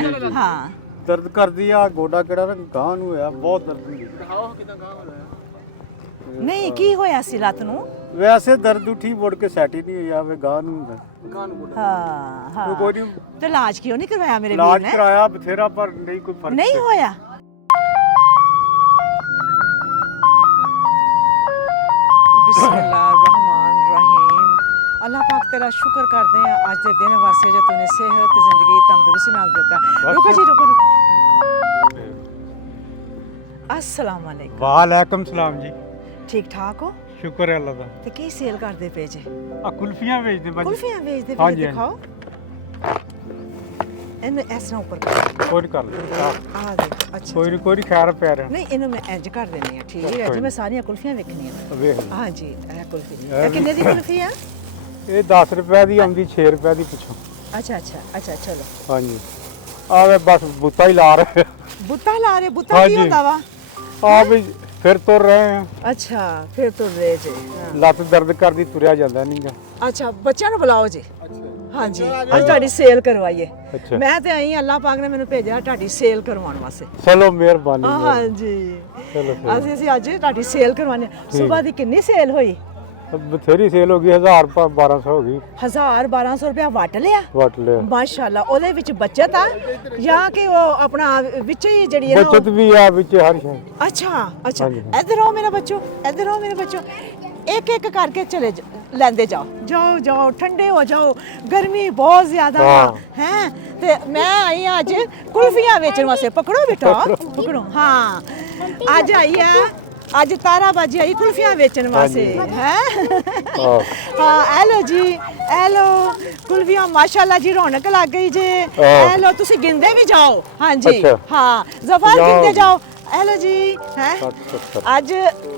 ਹੈ ਹਾਂ ਦਰਦ ਕਰਦੀ ਆ ਗੋਡਾ ਕਿਹੜਾ ਨਾ ਗਾਂ ਨੂੰ ਹੋਇਆ ਬਹੁਤ ਦਰਦ ਹੁੰਦੀ ਨਹੀਂ ਕੀ ਹੋਇਆ ਸੀ ਰਾਤ ਨੂੰ ਵੈਸੇ ਦਰਦ ਉਠੀ ਮੁੜ ਕੇ ਸੈਟ ਹੀ ਨਹੀਂ ਹੋਈ ਆਵੇ ਗਾਂ ਨੂੰ ਹੁੰਦਾ ਹਾਂ ਹਾਂ ਕੋਈ ਨਹੀਂ ਤੇ ਇਲਾਜ ਕਿਉਂ ਨਹੀਂ ਕਰਵਾਇਆ ਮੇਰੇ ਵੀਰ ਇਲਾਜ ਨੇ ਕਰਾਇਆ ਬਥੇਰਾ ਪਰ ਨਹੀਂ ਕੋਈ ਫਰਕ ਨਹੀਂ ਹੋਇਆ ਬਿਸਮਿल्लाहिर्रहमानिर्रहीम अल्लाह पाक तेरा शुक्र करते हैं आज के दिन वास्ते जो तूने सेहत जिंदगी तंदुरुस्ती नाल देता रुको जी रुको अस्सलाम वालेकुम ਵਾਲੇਕਮ ਸਲਾਮ ਜੀ ठीक ठाक हो ਸ਼ੁਕਰ ਹੈ ਅੱਲਾ ਦਾ ਤੇ ਕੀ ਸੇਲ ਕਰਦੇ ਪਏ ਜੇ ਆ ਕੁਲਫੀਆਂ ਵੇਚਦੇ ਬਾਜੀ ਕੁਲਫੀਆਂ ਵੇਚਦੇ ਪਏ ਹਾਂਜੀ, ਦਿਖਾਓ ਇਹਨੂੰ ਇਸ ਤਰ੍ਹਾਂ ਉੱਪਰ ਕਰ ਕੋਈ ਕਰ ਲੈ ਆ ਦੇ ਅੱਛਾ ਕੋਈ ਨਹੀਂ ਖੈਰ ਪਿਆਰ ਨਹੀਂ ਇਹਨੂੰ ਮੈਂ ਇੰਜ ਕਰ ਦਿੰਦੀ ਆ ਠੀਕ ਹੈ ਜੀ ਮੈਂ ਸਾਰੀਆਂ ਕੁਲਫੀਆਂ ਵੇਖਣੀਆਂ ਵੇਖ ਹਾਂਜੀ ਇਹ ਕੁਲਫੀ ਇਹ ਕਿੰਨੇ ਦੀ ਕੁਲਫੀ ਆ ਇਹ 10 ਰੁਪਏ ਦੀ ਆਉਂਦੀ 6 ਰੁਪਏ ਦੀ ਪਿੱਛੋਂ ਅੱਛਾ ਚਲੋ ਹਾਂਜੀ ਆਵੇ ਬਸ ਬੁੱਤਾ ਹੀ ਲਾ ਰਹੇ ਬੁੱਤਾ ਲਾ ਰਹੇ ਬੁੱਤਾ ਕੀ ਹਾਂਜੀ। ਹੁੰਦਾ ਵਾ ਆ ਵੀ ਫਿਰ ਤੁਰ ਰਹੇ ਆ ਅੱਛਾ ਫਿਰ ਤੁਰ ਰਹੇ ਜੇ ਲੱਤ ਦਰਦ ਕਰਦੀ ਤੁਰਿਆ ਜਾਂਦਾ ਨਹੀਂਗਾ ਅੱਛਾ ਬੱਚਿਆਂ ਨੂੰ ਬੁਲਾਓ ਜੀ ਹਾਂਜੀ ਅੱਜ ਤੁਹਾਡੀ ਸੇਲ ਕਰਵਾਈਏ ਅੱਛਾ ਮੈਂ ਤੇ ਆਈ ਅੱਲਾਹ ਪਾਕ ਨੇ ਮੈਨੂੰ ਭੇਜਿਆ ਤੁਹਾਡੀ ਸੇਲ ਕਰਵਾਉਣ ਵਾਸਤੇ ਚਲੋ ਮਿਹਰਬਾਨੀ ਹਾਂਜੀ ਚਲੋ ਅਸੀਂ ਅੱਜ ਤੁਹਾਡੀ ਸੇਲ ਕਰਵਾਉਣੀ ਸਵੇਰ ਦੀ ਕਿੰਨੀ ਸੇਲ ਹੋਈ ਬਥੇਰੀ ਸੇਲ ਹੋ ਗਈ 1000 1200 ਹੋ ਗਈ 1200 ਰੁਪਇਆ ਵਟ ਲਿਆ ਵਟ ਲਿਆ ਮਾਸ਼ਾਅੱਲਾ ਉਹਦੇ ਵਿੱਚ ਬੱਚਤ ਆ ਜਾਂ ਕਿ ਉਹ ਆਪਣਾ ਵਿੱਚ ਹੀ ਜਿਹੜੀ ਹੈ ਨਾ ਬਚਤ ਵੀ ਆ ਵਿੱਚ ਹਰ ਸ਼ੈ ਅੱਛਾ ਹਾਂਜੀ। ਇੱਧਰ ਆਓ ਮੇਰੇ ਬੱਚੋ ਇੱਧਰ ਆਓ ਮੇਰੇ ਬੱਚੋ ਇੱਕ ਇੱਕ ਕਰਕੇ ਚਲੇ ਲੈਂਦੇ ਜਾਓ ਠੰਡੇ ਹੋ ਜਾਓ ਗਰਮੀ ਬਹੁਤ ਜ਼ਿਆਦਾ ਹੈ ਤੇ ਮੈਂ ਆਈ ਹਾਂ ਅੱਜ ਕੁਲਫੀਆਂ ਵੇਚਣ ਵਾਸਤੇ ਪਕੜੋ ਬੇਟਾ ਪਕੜੋ ਹਾਂ ਅੱਜ ਆਈ ਆ ਅੱਜ ਤਾਰਾਬਾਜੀ ਆਈ ਕੁਲਫੀਆਂ ਵੇਚਣ ਵਾਸਤੇ ਹੈ ਹਾਂ ਹੈਲੋ ਜੀ ਹੈਲੋ ਕੁਲਫੀਆਂ ਮਾਸ਼ਾਅੱਲਾ ਜੀ ਰੌਣਕ ਲੱਗ ਗਈ ਜੇ ਹੈਲੋ ਤੁਸੀਂ ਗਿਣਦੇ ਵੀ ਜਾਓ ਹਾਂਜੀ ਹਾਂ ਜ਼ਫਰ ਗਿਣਦੇ ਜਾਓ ਹੈਲੋ ਜੀ ਹੈ ਅੱਜ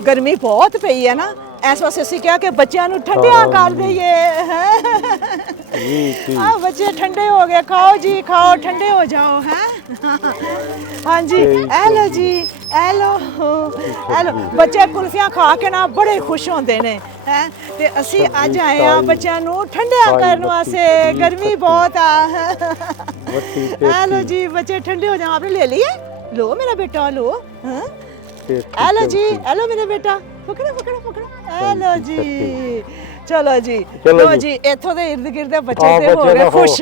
ਗਰਮੀ ਬਹੁਤ ਪਈ ਹੈ ਨਾ ਇਸ ਵਾਸਤੇ ਅਸੀਂ ਕਿਹਾ ਕਿ ਬੱਚਿਆਂ ਨੂੰ ਠੰਡਿਆਂ ਕਰ ਦਈਏ ਆ ਬੱਚੇ ਠੰਡੇ ਹੋ ਗਏ ਖਾਓ ਜੀ ਖਾਓ ਠੰਡੇ ਹੋ ਜਾਓ ਹੈ ਹਾਂਜੀ ਹੈਲੋ ਜੀ ਹੈਲੋ ਬੱਚੇ ਕੁਲਫੀਆਂ ਖਾ ਕੇ ਨਾ ਬੜੇ ਖੁਸ਼ ਹੁੰਦੇ ਨੇ ਹੈ ਤੇ ਅਸੀਂ ਅੱਜ ਆਏ ਆ ਬੱਚਿਆਂ ਨੂੰ ਠੰਡਿਆਂ ਕਰਨ ਵਾਸਤੇ ਗਰਮੀ ਬਹੁਤ ਆ ਹੈਲੋ ਜੀ ਬੱਚੇ ਠੰਡੇ ਹੋ ਜਾਓ ਆਪਨੇ ਲੈ ਲਈਏ लो मेरा बेटा लो हेलो जी हेलो मेरा बेटा पकड़ो हेलो जी चलो जी लो जी इथों दे इर्द गिर्द बच्चे ते हो गए खुश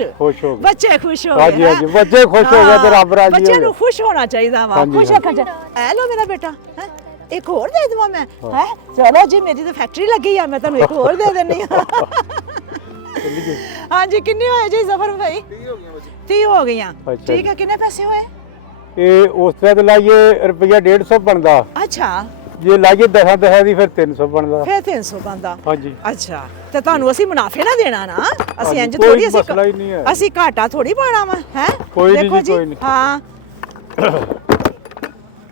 बच्चे खुश हो गए हां जी बच्चे खुश हो गए ते रब राजी बच्चे नु खुश होना चाहिए वा खुश रखना चाहिए हेलो मेरा बेटा है एक और दे दूं मैं है चलो जी मेरी तो फैक्ट्री लगी है मैं तन्नू एक और दे देनी हां जी कितनी होए जी जफर भाई 30 हो गईयां ठीक है कितने पैसे होए ਇਹ ਉਸ ਤਰ੍ਹਾਂ ਤੇ ਲਾਈਏ ਰੁਪਈਆ 150 ਬਣਦਾ ਅੱਛਾ ਜੇ ਲਾਈਏ 10 ਦੀ ਫਿਰ 300 ਬਣਦਾ ਫਿਰ 300 ਬਣਦਾ ਹਾਂਜੀ ਅੱਛਾ ਤੇ ਤੁਹਾਨੂੰ ਅਸੀਂ ਮੁਨਾਫੇ ਨਾ ਦੇਣਾ ਨਾ ਅਸੀਂ ਇੰਜ ਕੋਈ ਥੋੜੀ ਮਸਲਾ ਹੀ ਨਹੀਂ ਹੈ। ਅਸੀਂ ਘਾਟਾ ਥੋੜੀ ਪਾਣਾ ਵਾ ਹੈ ਕੋਈ ਨਹੀਂ ਦੇਖੋ ਜੀ, ਕੋਈ ਨਹੀਂ। ਹਾਂ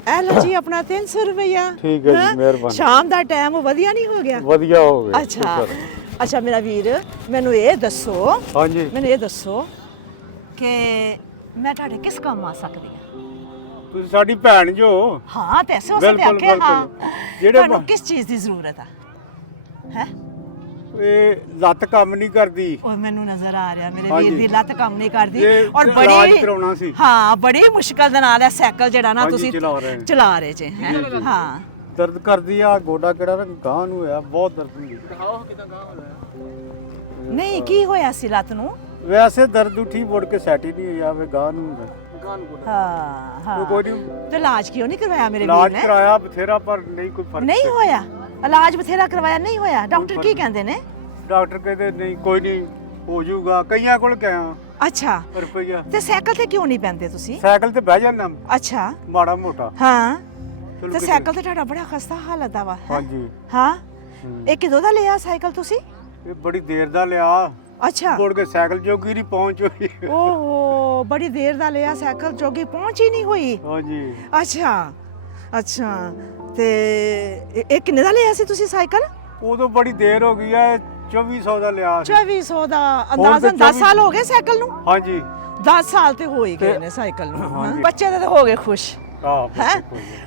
ਇਹ ਲਓ ਜੀ ਆਪਣਾ 300 ਰੁਪਈਆ ਠੀਕ ਹੈ ਜੀ, ਮਿਹਰਬਾਨੀ। ਸ਼ਾਮ ਦਾ ਟਾਈਮ ਵਧੀਆ ਨਹੀਂ ਹੋ ਗਿਆ ਵਧੀਆ ਹੋ ਗਿਆ ਅੱਛਾ ਮੇਰਾ ਵੀਰ ਮੈਨੂੰ ਇਹ ਦੱਸੋ ਹਾਂਜੀ ਮੈਨੂੰ ਇਹ ਦੱਸੋ ਕਿ ਮੈਂ ਤੁਹਾਡੇ ਕਿਸ ਕੰਮ ਆ ਸਕਦੀ ਹਾਂ ਤੁਸੀਂ ਸਾਡੀ ਭੈਣ ਜੋ ਹਾਂ ਤੇ ਐਸੇ ਵਾਸਤੇ ਆਖਿਆ ਹਾਂ ਜਿਹੜੇ ਤੁਹਾਨੂੰ ਕਿਸ ਚੀਜ਼ ਦੀ ਜ਼ਰੂਰਤ ਆ ਹੈ ਇਹ ਲੱਤ ਕੰਮ ਨਹੀਂ ਕਰਦੀ ਉਹ ਮੈਨੂੰ ਨਜ਼ਰ ਆ ਰਿਹਾ ਮੇਰੇ ਵੀਰ ਦੀ ਲੱਤ ਕੰਮ ਨਹੀਂ ਕਰਦੀ ਔਰ ਇਲਾਜ ਕਰਾਉਣਾ ਸੀ ਹਾਂ ਬੜੀ ਮੁਸ਼ਕਲ ਦੇ ਨਾਲ ਇਹ ਸਾਈਕਲ ਜਿਹੜਾ ਨਾ ਹਾਂਜੀ, ਤੁਸੀਂ ਚਲਾ ਰਹੇ ਜੇ ਹੈਂ? ਹਾਂ ਦਰਦ ਕਰਦੀ ਆ ਗੋਡਾ ਕਿਹੜਾ ਨਾ ਗਾਂ ਨੂੰ ਹੋਇਆ ਬਹੁਤ ਦਰਦ ਹੁੰਦੀ ਦਿਖਾਓ ਕਿਦਾਂ ਗਾਂ ਹੋਇਆ ਨਹੀਂ ਕੀ ਹੋਇਆ ਸੀ ਲੱਤ ਨੂੰ ਵੈਸੇ ਦਰਦ ਉਠੀ ਮੁੜ ਕੇ ਸੈਟ ਹੀ ਨਹੀਂ ਹੋਈ ਆਵੇ ਗਾਂ ਨੂੰ ਹੁੰਦਾ ਹਾਂ ਕੋਈ ਨਹੀਂ ਤੇ ਇਲਾਜ ਕਿਉਂ ਨਹੀਂ ਕਰਵਾਇਆ ਮੇਰੇ ਵੀਰ ਇਲਾਜ ਨੇ ਕਰਾਇਆ ਬਥੇਰਾ ਪਰ ਨਹੀਂ ਕੋਈ ਫਰਕ ਨਹੀਂ ਹੋਇਆ ਇਲਾਜ ਬਥੇਰਾ ਕਰਵਾਇਆ ਨਹੀਂ ਹੋਇਆ ਡਾਕਟਰ ਕੀ ਕਹਿੰਦੇ ਨੇ ਡਾਕਟਰ ਕਹਿੰਦੇ ਨਹੀਂ ਕੋਈ ਨਹੀਂ ਹੋ ਜਾਊਗਾ ਕਈਆਂ ਕੋਲ ਗਿਆ ਅੱਛਾ ਰੁਪਈਆ ਤੇ ਸਾਈਕਲ ਤੇ ਕਿਉਂ ਨਹੀਂ ਪੈਂਦੇ ਤੁਸੀਂ ਸਾਈਕਲ ਤੇ ਬਹਿ ਜਾਂਦਾ ਅੱਛਾ ਮਾੜਾ ਮੋਟਾ ਹਾਂ ਤੇ ਸਾਈਕਲ ਤੇ ਤੁਹਾਡਾ ਬੜਾ ਖਸਤਾ ਹਾਲਤ ਆ ਵਾ ਹਾਂਜੀ ਹਾਂ ਇਹ ਕਿਦੋਂ ਦਾ ਲਿਆ ਸਾਈਕਲ ਤੁਸੀਂ ਇਹ ਬੜੀ ਦੇਰ ਦਾ ਲਿਆ ਅੱਛਾ ਮੁੜ ਕੇ ਸਾਈਕਲ ਜੋਗੀ ਨਹੀਂ ਪਹੁੰਚ ਹੋਈ ਓਹੋ ਬੜੀ ਦੇਰ ਦਾ ਲਿਆ ਸਾਈਕਲ ਜੋਗੀ ਪਹੁੰਚ ਹੀ ਨਹੀਂ ਹੋਈ ਹਾਂਜੀ ਅੱਛਾ ਤੇ ਇਹ ਕਿੰਨੇ ਦਾ ਲਿਆ ਸੀ ਤੁਸੀਂ ਸਾਈਕਲ ਉਦੋਂ ਬੜੀ ਦੇਰ ਹੋ ਗਈ ਐ 2400 ਦਾ ਲਿਆ ਸੀ 2400 ਦਾ ਅੰਦਾਜ਼ਨ 10 ਸਾਲ ਹੋ ਗਏ ਸਾਈਕਲ ਨੂੰ ਹਾਂਜੀ 10 ਸਾਲ ਤੇ ਹੋ ਹੀ ਗਏ ਨੇ ਸਾਈਕਲ ਨੂੰ ਬੱਚੇ ਤਾਂ ਹੋ ਗਏ ਖੁਸ਼ ਹੈ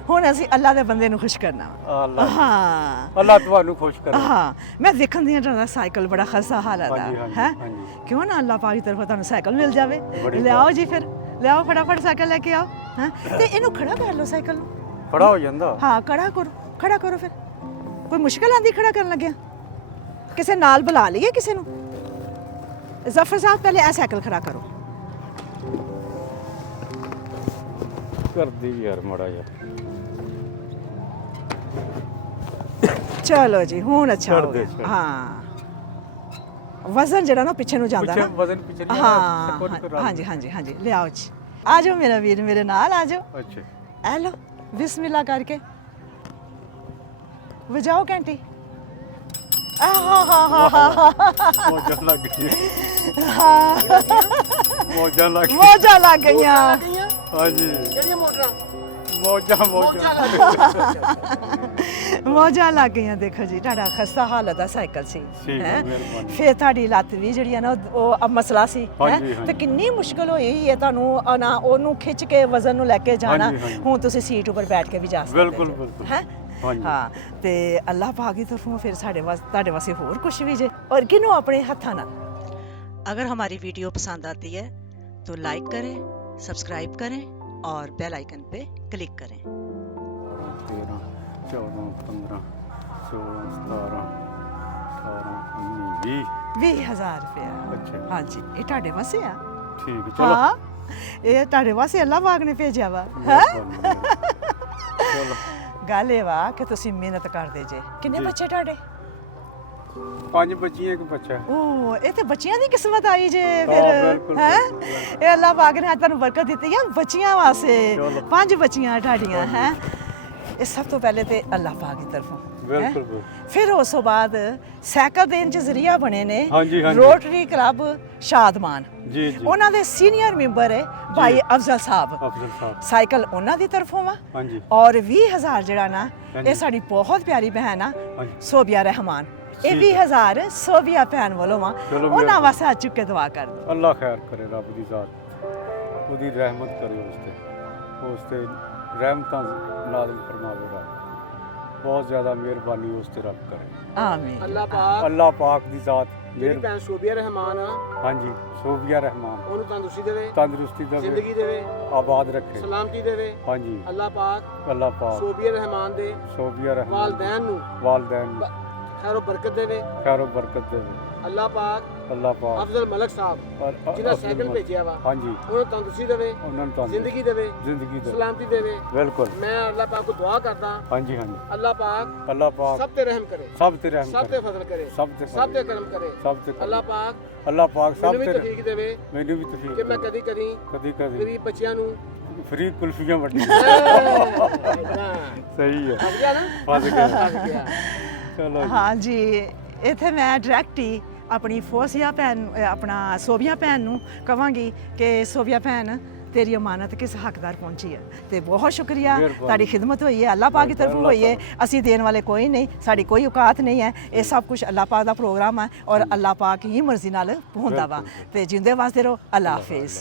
ਹੁਣ ਅਸੀਂ ਅੱਲਾ ਦੇ ਬੰਦੇ ਨੂੰ ਖੁਸ਼ ਕਰਨਾ ਅੱਲਾ ਹਾਂ ਅੱਲਾ ਤੁਹਾਨੂੰ ਖੁਸ਼ ਕਰੇ ਹਾਂ ਮੈਂ ਦੇਖਣ ਦੀ ਹਾਂ ਸਾਈਕਲ ਬੜਾ ਖਸਤਾ ਹਾਲਤ ਆ ਹੈ ਕਿਉਂ ਨਾ ਅੱਲਾ ਪਾਕ ਦੀ ਤਰਫੋਂ ਤੁਹਾਨੂੰ ਸਾਈਕਲ ਮਿਲ ਜਾਵੇ ਲਿਆਓ ਜੀ ਫਿਰ ਲਿਆਓ ਫਟਾਫਟ ਸਾਈਕਲ ਲੈ ਕੇ ਆਓ ਹਾਂ ਤੇ ਇਹਨੂੰ ਖੜਾ ਕਰ ਲਓ ਸਾਈਕਲ ਨੂੰ ਖੜਾ ਹੋ ਜਾਂਦਾ ਹਾਂ ਖੜਾ ਕਰੋ ਫਿਰ ਕੋਈ ਮੁਸ਼ਕਲ ਆਂਦੀ ਖੜਾ ਕਰਨ ਲੱਗਿਆ ਕਿਸੇ ਨਾਲ ਬੁਲਾ ਲਈਏ ਕਿਸੇ ਨੂੰ ਜ਼ਫਰ ਸਾਹਿਬ ਪਹਿਲੇ ਇਹ ਸਾਈਕਲ ਖੜਾ ਕਰੋ ਕਰਦੀ ਯਾਰ ਮੜਾ ਯਾਰ ਚਲੋ ਜੀ ਹੁਣ ਅੱਛਾ ਕਰ ਹੋ ਦੇ, ਗਿਆ ਕਰ। ਹਾਂ ਵਜ਼ਨ ਜਿਹੜਾ ਨਾ ਪਿੱਛੇ ਨੂੰ ਜਾਂਦਾ ਨਾ ਵਜ਼ਨ ਪਿੱਛੇ ਨਹੀਂ ਹਾਂ ਸਪੋਰਟ ਕਰਾ ਹਾਂਜੀ ਹਾਂਜੀ ਹਾਂਜੀ ਲਿਆਓ ਜੀ ਆ ਜਾਓ ਮੇਰਾ ਵੀਰ ਮੇਰੇ ਨਾਲ ਆ ਜਾਓ ਅੱਛਾ ਐ ਲੋ ਬਿਸਮਿਲ੍ਲਾ ਕਰਕੇ ਵਜਾਓ ਘੰਟੀ ਆਹਾ ਮੋਜਾਂ ਲੱਗ ਗਈਆਂ ਹਾਂ ਮੋਜਾਂ ਲੱਗ ਗਈਆਂ ਮੋਜਾਂ ਲੱਗ ਗਈਆਂ ਹਾਂਜੀ ਕਿਹੜੀਆਂ ਮੋਟਰਾਂ ਮੋਜਾਂ ਮੋਜਾਂ ਲੱਗ ਗਈਆਂ ਦੇਖੋ ਜੀ ਤੁਹਾਡਾ ਖਸਤਾ ਹਾਲਤ ਦਾ ਸਾਈਕਲ ਸੀ ਠੀਕ ਹੈ, ਹੈਂ? ਮਿਹਰਬਾਨੀ। ਫਿਰ ਤੁਹਾਡੀ ਲੱਤ ਵੀ ਜਿਹੜੀ ਆ ਨਾ ਉਹ ਮਸਲਾ ਸੀ ਹੈਂ? ਹਾਂਜੀ, ਹਾਂਜੀ। ਤੇ ਕਿੰਨੀ ਮੁਸ਼ਕਲ ਹੋਈ ਹੈ ਤੁਹਾਨੂੰ ਨਾ ਉਹਨੂੰ ਖਿੱਚ ਕੇ ਵਜ਼ਨ ਨੂੰ ਲੈ ਕੇ ਜਾਣਾ ਹਾਂਜੀ, ਹਾਂਜੀ। ਹੁਣ ਤੁਸੀਂ ਸੀਟ ਉੱਪਰ ਬੈਠ ਕੇ ਵੀ ਜਾ ਸਕਦੇ ਬਿਲਕੁਲ, ਜੇ। ਬਿਲਕੁਲ। ਹੈਂ? ਹਾਂਜੀ। ਹਾਂ ਤੇ ਅੱਲਾਹ ਪਾਕ ਦੀ ਤਰਫੋਂ ਫਿਰ ਸਾਡੇ ਵਾਸਤੇ ਤੁਹਾਡੇ ਵਾਸਤੇ ਹੋਰ ਕੁਝ ਵੀ ਜੇ ਔਰ ਕਿਨੂੰ ਆਪਣੇ ਹੱਥਾਂ ਨਾਲ अगर हमारी वीडियो पसंद आती है तो लाइक करें सब्सक्राइब करें और बेल आइकन पे क्लिक करें 13 14 15 16 17 18 19 20,000 रुपया ਅੱਛਾ ਹਾਂਜੀ ਇਹ ਤੁਹਾਡੇ ਵਾਸਤੇ ਆ ਠੀਕ ਹੈ, ਚਲੋ ਹਾਂ ਇਹ ਤੁਹਾਡੇ ਵਾਸਤੇ ਅੱਲਾਹ ਪਾਕ ਨੇ ਭੇਜਿਆ ਵਾ ਹੈ ਚਲੋ ਗੱਲ ਇਹ ਵਾ ਕਿ ਤੁਸੀਂ ਮਿਹਨਤ ਕਰਦੇ ਜੇ ਕਿੰਨੇ ਜੀ। ਬੱਚੇ ਤੁਹਾਡੇ 5 ਬੱਚੀਆਂ ਇੱਕ ਬੱਚਾ ਓ ਇਹ ਤੇ ਬੱਚਿਆਂ ਦੀ ਕਿਸਮਤ ਆਈ ਜੇ ਹਾਂ, ਫਿਰ ਬਿਲਕੁਲ, ਹੈ ਬਿਲਕੁਲ। ਇਹ ਅੱਲਾਹ ਪਾਕ ਨੇ ਤੁਹਾਨੂੰ ਬਰਕਤ ਦਿੱਤੀ ਆ ਬੱਚਿਆਂ ਵਾਸਤੇ ਚਲੋ। 5 ਬੱਚੀਆਂ ਤੁਹਾਡੀਆਂ ਹੈ ਇਹ ਸਭ ਤੋਂ ਪਹਿਲੇ ਤੇ ਅੱਲਾਹ ਪਾਕ ਦੀ ਤਰਫੋਂ ਹੈਂ? ਬਿਲਕੁਲ, ਬਿਲਕੁਲ। ਫਿਰ ਉਸ ਤੋਂ ਬਾਅਦ ਸਾਈਕਲ ਦੇਣ ਚ ਜ਼ਰੀਆ ਬਣੇ ਨੇ ਹਾਂਜੀ, ਹਾਂਜੀ। ਰੋਟਰੀ ਕਲੱਬ ਸ਼ਾਦਮਾਨ ਜੀ ਜੀ ਉਹਨਾਂ ਦੇ ਸੀਨੀਅਰ ਮੈਂਬਰ ਹੈ ਭਾਈ ਅਫਜ਼ਲ ਸਾਹਿਬ ਅਫਜ਼ਲ ਸਾਹਿਬ ਸਾਈਕਲ ਉਹਨਾਂ ਦੀ ਤਰਫੋਂ ਵਾ ਹਾਂਜੀ ਔਰ 20,000 ਜਿਹੜਾ ਨਾ ਹਾਂਜੀ। ਇਹ ਸਾਡੀ ਬਹੁਤ ਪਿਆਰੀ ਭੈਣ ਆ ਹਾਂਜੀ ਸੋਬੀਆ ਰਹਿਮਾਨ ਇਹ ਠੀਕ 20,000 ਸੋਬੀਆ ਭੈਣ ਵੱਲੋਂ ਵਾ ਚਲੋ ਉਹਨਾਂ ਮਿਹਰਬਾਨੀ। ਵਾਸਤੇ ਅੱਜ ਚੁੱਕ ਕੇ ਦੁਆ ਕਰ ਦੋ ਅੱਲਾ ਖੈਰ ਕਰੇ ਰੱਬ ਦੀ ਜ਼ਾਤ ਉਹਦੀ ਰਹਿਮਤ ਕਰੇ ਉਸ ਤੇ ਰਹਿਮਤਾਂ ਨਾਜ਼ਿਲ ਫਰਮਾਵੇ ਰੱਬ ਬਹੁਤ ਜ਼ਿਆਦਾ ਮਿਹਰਬਾਨੀ ਉਸ ਤੇ ਰੱਬ ਕਰੇ ਆਮੀਨ ਅੱਲਾਹ ਪਾਕ ਅੱਲਾ ਪਾਕ ਦੀ ਜ਼ਾਤ ਜਿਹੜੀ ਭੈਣ ਸੋਬੀਆ ਰਹਿਮਾਨ ਆ ਹਾਂਜੀ ਸੋਬੀਆ ਰਹਿਮਾਨ ਉਹਨੂੰ ਤੰਦਰੁਸਤੀ ਦੇਵੇ ਤੰਦਰੁਸਤੀ ਦੇਵੇ ਜ਼ਿੰਦਗੀ ਦੇਵੇ ਆਬਾਦ ਰੱਖੇ ਸਲਾਮਤੀ ਦੇਵੇ ਹਾਂਜੀ ਅੱਲਾਹ ਪਾਕ ਅੱਲਾ ਪਾਕ ਸੋਬੀਆ ਰਹਿਮਾਨ ਦੇ ਸੋਬੀਆ ਰਹਿਮਾਨ ਵਾਲਦੈਨ ਨੂੰ ਵਾਲਦੈਨ ਨੂੰ ਖੈਰ ਬਰਕਤ ਦੇਵੇ ਖੈਰੋ ਬਰਕਤ ਦੇਵੇ ਅੱਲਾਹ ਪਾਕ ਅੱਲਾ ਪਾਕ ਅਫਜ਼ਲ ਮਲਕ ਸਾਹਿਬ ਜਿਹਨਾਂ ਸਾਈਕਲ ਭੇਜਿਆ ਵਾ ਹਾਂਜੀ ਉਹਨੂੰ ਤੰਦਰੁਸਤੀ ਦੇਵੇ ਉਹਨਾਂ ਨੂੰ ਜ਼ਿੰਦਗੀ ਦੇਵੇ ਜ਼ਿੰਦਗੀ ਦੇ ਸਲਾਮਤੀ ਦੇਵੇ ਬਿਲਕੁਲ ਮੈਂ ਅੱਲਾਹ ਪਾਕ ਨੂੰ ਦੁਆ ਕਰਦਾ ਹਾਂਜੀ ਹਾਂਜੀ ਅੱਲਾਹ ਪਾਕ ਅੱਲਾ ਪਾਕ ਸਭ ਤੇ ਰਹਿਮ ਕਰੇ ਸਭ ਤੇ ਰਹਿਮ ਸਭ ਕਰੇ ਤੇ ਫਜ਼ਲ ਕਰੇ ਸਭ ਤੇ ਸਭ ਤੇ ਕਰਮ ਕਰੇ ਸਭ ਤੇ ਅੱਲਾਹ ਪਾਕ ਅੱਲਾ ਪਾਕ ਸਭ ਮੈਨੂੰ ਵੀ ਤੇ ਤੌਫੀਕ ਦੇਵੇ ਮੈਨੂੰ ਵੀ ਤੌਫੀਕ ਕਿ ਮੈਂ ਦੇਵੇ। ਕਦੀ ਕਦੀ ਕਦੀ ਗਰੀਬ ਬੱਚਿਆਂ ਨੂੰ ਫਰੀ ਕੁਲਫੀਆਂ ਵੱਡੀ ਹਾਂ ਸਹੀ ਹੈ ਫਸ ਗਿਆ ਨਾ ਫਸ ਗਿਆ ਫਸ ਗਿਆ ਚਲੋ ਜੀ। ਹਾਂਜੀ ਇੱਥੇ ਮੈਂ ਡਾਇਰੈਕਟ ਹੀ ਆਪਣੀ ਫੋਸੀਆ ਭੈਣ ਆਪਣਾ ਸੋਬੀਆ ਭੈਣ ਨੂੰ ਕਵਾਂਗੀ ਕਿ ਸੋਬੀਆ ਭੈਣ ਤੇਰੀ ਅਮਾਨਤ ਕਿਸ ਹੱਕਦਾਰ ਪਹੁੰਚੀ ਹੈ ਤੇ ਬਹੁਤ ਸ਼ੁਕਰੀਆ ਮਿਹਰਬਾਨੀ। ਤੁਹਾਡੀ ਖਿਦਮਤ ਹੋਈ ਹੈ ਅੱਲਾਹ ਪਾਕ ਦੀ ਤਰਫੋਂ ਹੋਈ ਹੈ ਅਸੀਂ ਦੇਣ ਵਾਲੇ ਕੋਈ ਨਹੀਂ ਸਾਡੀ ਕੋਈ ਔਕਾਤ ਨਹੀਂ ਹੈ ਇਹ ਸਭ ਕੁਝ ਅੱਲਾਹ ਪਾਕ ਦਾ ਪ੍ਰੋਗਰਾਮ ਹੈ ਔਰ ਅੱਲਾਹ ਪਾਕ ਹੀ ਮਰਜ਼ੀ ਨਾਲ ਹੁੰਦਾ ਵਾ ਬਿਲਕੁਲ। ਤੇ ਜਿੰਦੇ ਵਾਸਤੇ ਰਹੋ ਅੱਲਾਹ ਹਾਫਿਜ਼